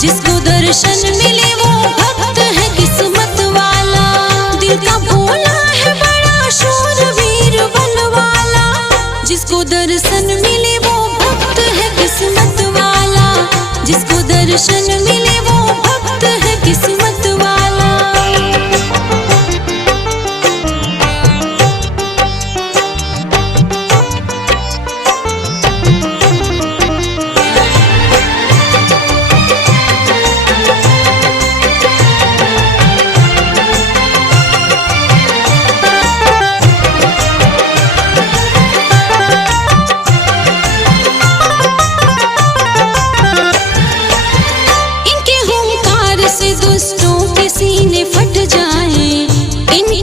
जिसको दर्शन मिले वो भक्त है किस्मत वाला। दिल का भोला है बड़ा शूरवीर बलवाला, जिसको दर्शन मिले वो भक्त है किस्मत वाला, जिसको दर्शन मिले